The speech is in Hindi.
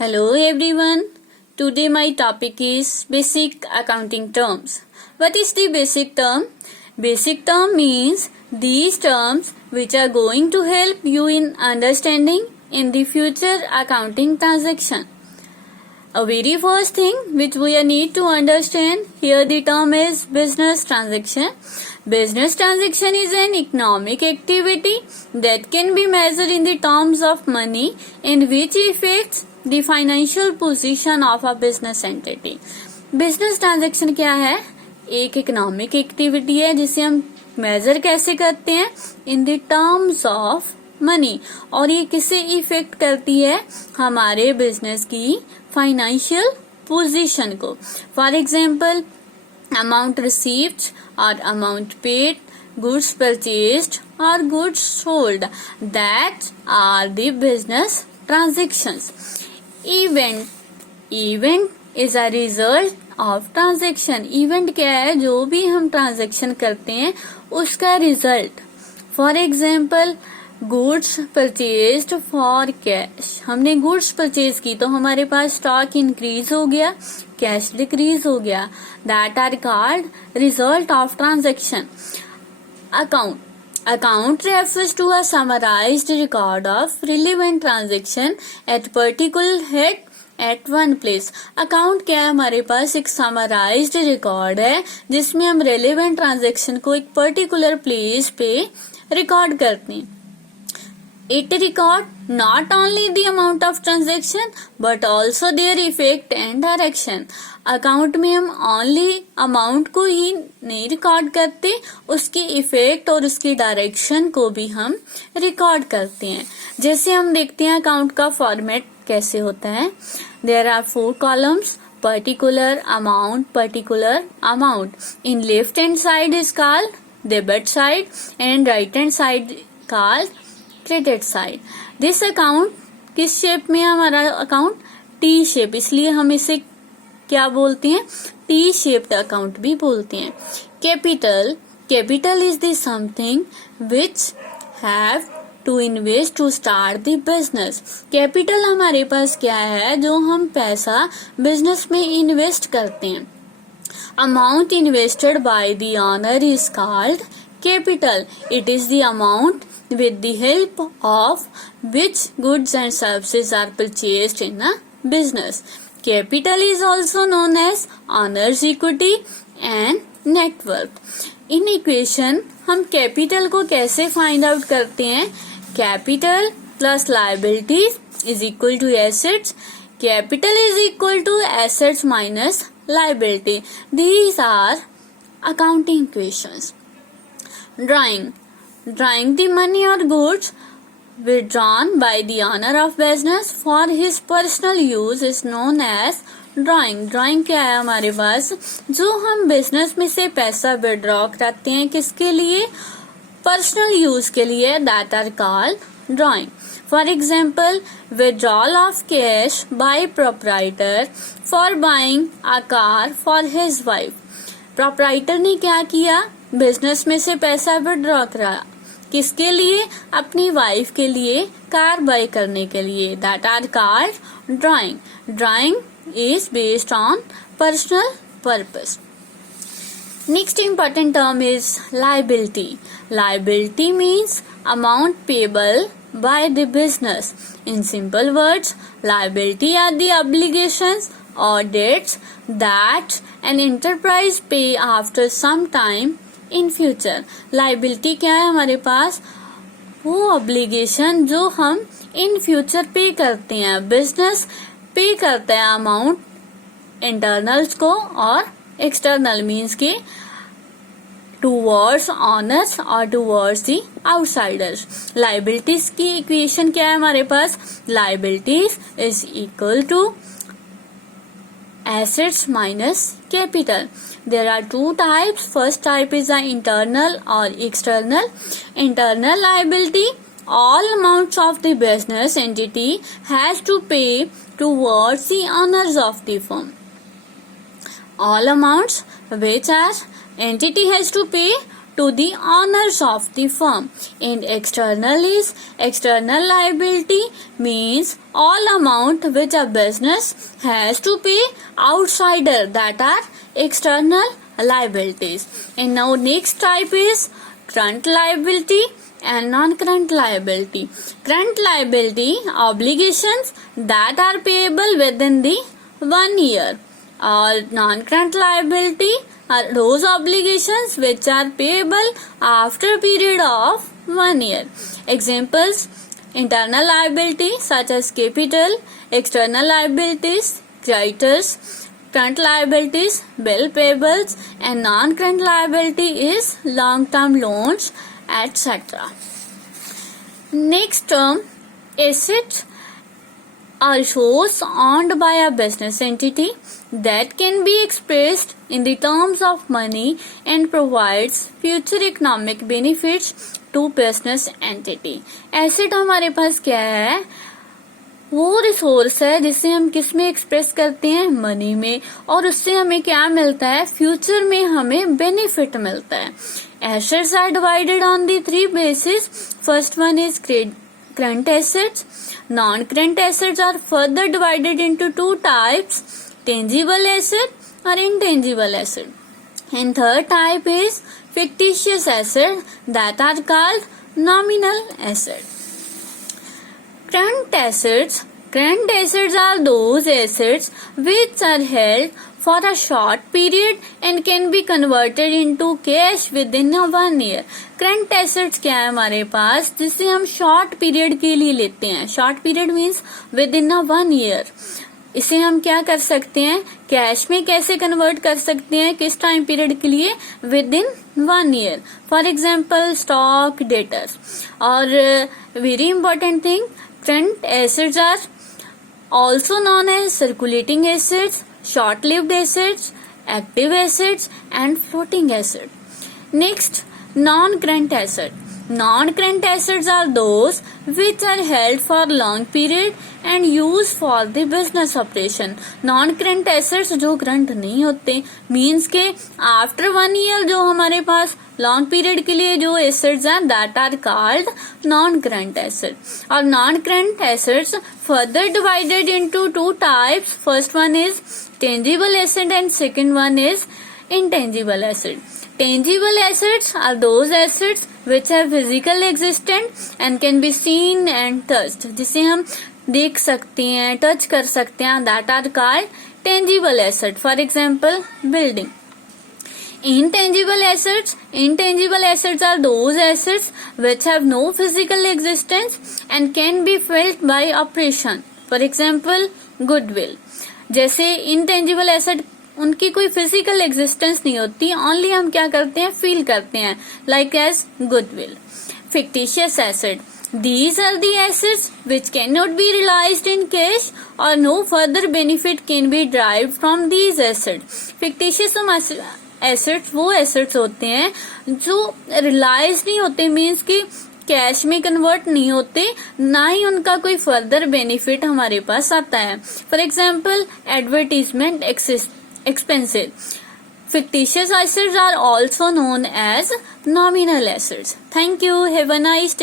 Hello everyone. Today my topic is basic accounting terms. What is the basic term? Basic term means these terms which are going to help you in understanding in the future accounting transaction. A very first thing which we need to understand here, the term is business transaction. Business transaction is an economic activity that can be measured in the terms of money and which affects the financial position of a business entity. Business transaction क्या है? एक इकोनॉमिक एक्टिविटी है जिसे हम मेजर कैसे करते हैं? In the terms of money, और ये किसे इफेक्ट करती है? हमारे बिजनेस की फाइनेंशियल पोजीशन को. फॉर एग्जाम्पल, अमाउंट रिसीव्ड और amount paid, goods purchased or goods sold, that are the business transactions. Event is a result of transaction. Event क्या है? जो भी हम ट्रांजेक्शन करते हैं उसका result. For example, goods purchased for cash. हमने गुड्स परचेज की तो हमारे पास स्टॉक इंक्रीज हो गया, कैश डिक्रीज हो गया. That are called result of transaction. Account refers to a summarized record of relevant transaction at particular head at one place. Account क्या है? हमारे पास एक summarized record है जिसमें हम relevant transaction को एक particular place पे record करते हैं. It record not only the amount of transaction but also their effect and direction. Account में हम ओनली अमाउंट को ही नहीं रिकॉर्ड करते, उसके इफेक्ट और उसकी डायरेक्शन को भी हम रिकॉर्ड करते हैं. जैसे हम देखते हैं अकाउंट का फॉर्मेट कैसे होता है. There are 4 columns: particular amount, particular amount. In left hand side is called debit side and right hand side called credit side. This account किस शेप में है? हमारा अकाउंट टी शेप, इसलिए हम इसे क्या बोलते हैं? टी शेप्ड अकाउंट भी बोलते हैं. Capital is the something which have to invest to start the business. Capital हमारे पास क्या है? जो हम पैसा बिजनेस में इन्वेस्ट करते हैं. Amount invested by the owner is called capital. It is the amount with the help of which goods and services are purchased in a business. Capital is also known as owner's equity and net worth. In equation हम कैपिटल को कैसे फाइंड आउट करते हैं? Capital plus liabilities is equal to assets. Capital is equal to assets minus liability. These are accounting equations. Drawing the money or goods withdrawn by the owner of business for his personal use is known as drawing. Drawing क्या है? हमारे पास जो हम बिजनेस में से पैसा विड्रॉ करते हैं, किसके लिए? पर्सनल यूज के लिए. That are called drawing. For example, withdrawal of cash by proprietor for buying a car for his wife. Proprietor ने क्या किया? बिजनेस में से पैसा विड्रॉ करा. किसके लिए? अपनी वाइफ के लिए, कार बाय करने के लिए. That are called drawing. Drawing is based on personal purpose. Next important term is liability. Liability means amount payable by the business. In simple words, liability are the obligations or debts that an enterprise pay after some time in future. Liability क्या है हमारे पास? वो ऑब्लिगेशन जो हम इन फ्यूचर पे करते हैं. बिजनेस पे करता है अमाउंट इंटरनल्स को और एक्सटर्नल मीन्स के टूवर्ड्स ऑनर्स और टूवर्ड्स दी आउटसाइडर्स. लायबिलिटीज की इक्वेशन क्या है हमारे पास? Liabilities is equal to assets minus capital. There are 2 types. First type is the internal or external. Internal liability, all amounts of the business entity has to pay towards the owners of the firm. All amounts which are entity has to pay to the owners of the firm. And external is external liability means all amount which a business has to pay outsider, that are external liabilities. And now next type is current liability and non-current liability. Current liability, obligations that are payable within the 1 year. Or non-current liability are those obligations which are payable after a period of 1 year. Examples: internal liability such as capital, external liabilities, creditors, current liabilities, bill payables, and non-current liability is long-term loans, etc. Next term, assets are resource owned by a business entity that can be expressed in the terms of money and provides future economic benefits to business entity. Asset हमारे पास क्या है? वो रिसोर्स है जिसे हम किस में एक्सप्रेस करते हैं? मनी में, और उससे हमें क्या मिलता है? फ्यूचर में हमें बेनिफिट मिलता है. Assets are divided on the 3 bases. First one is current assets. Non-current assets are further divided into 2 types: tangible asset or intangible asset. And third type is fictitious asset, that are called nominal asset. Current assets are those assets which are held for a short period and can be converted into cash within 1 year. Current assets क्या है हमारे पास? जिसे हम शॉर्ट पीरियड के लिए लेते हैं. Short period means with in 1 year. इसे हम क्या कर सकते हैं? कैश में कैसे कन्वर्ट कर सकते हैं? किस टाइम पीरियड के लिए? Within 1 year. For example stock, debtors. और very important thing, current assets are also known as circulating assets, short-lived assets, active assets, and floating assets. Next, non-current asset. Non-current assets are those which are held for long period and used for the business operation. Non-current assets जो current नहीं होते means के after 1 year जो हमारे पास long period के लिए जो assets हैं that are called non-current assets. और non-current assets further divided into 2 types. First one is tangible asset and second one is intangible asset. Tangible assets are those assets which have physical existence and can be seen and touched. जिसे हम देख सकते हैं, टच कर सकते हैं, that are called tangible asset. For example, building. Intangible assets are those assets which have no physical existence and can be felt by operation. For example, goodwill. जैसे intangible asset उनकी कोई फिजिकल एग्जिस्टेंस नहीं होती, ओनली हम क्या करते हैं? फील करते हैं, like as goodwill. Fictitious asset, these are the assets which cannot be realized in cash or no further benefit can be derived from these assets. fictitious assets वो assets होते हैं जो रिलाइज नहीं होते, मीन्स कि कैश में कन्वर्ट नहीं होते, ना ही उनका कोई फर्दर बेनिफिट हमारे पास आता है. For example, advertisement expenses. Fictitious assets are also known as nominal assets. Thank you. Have a nice day.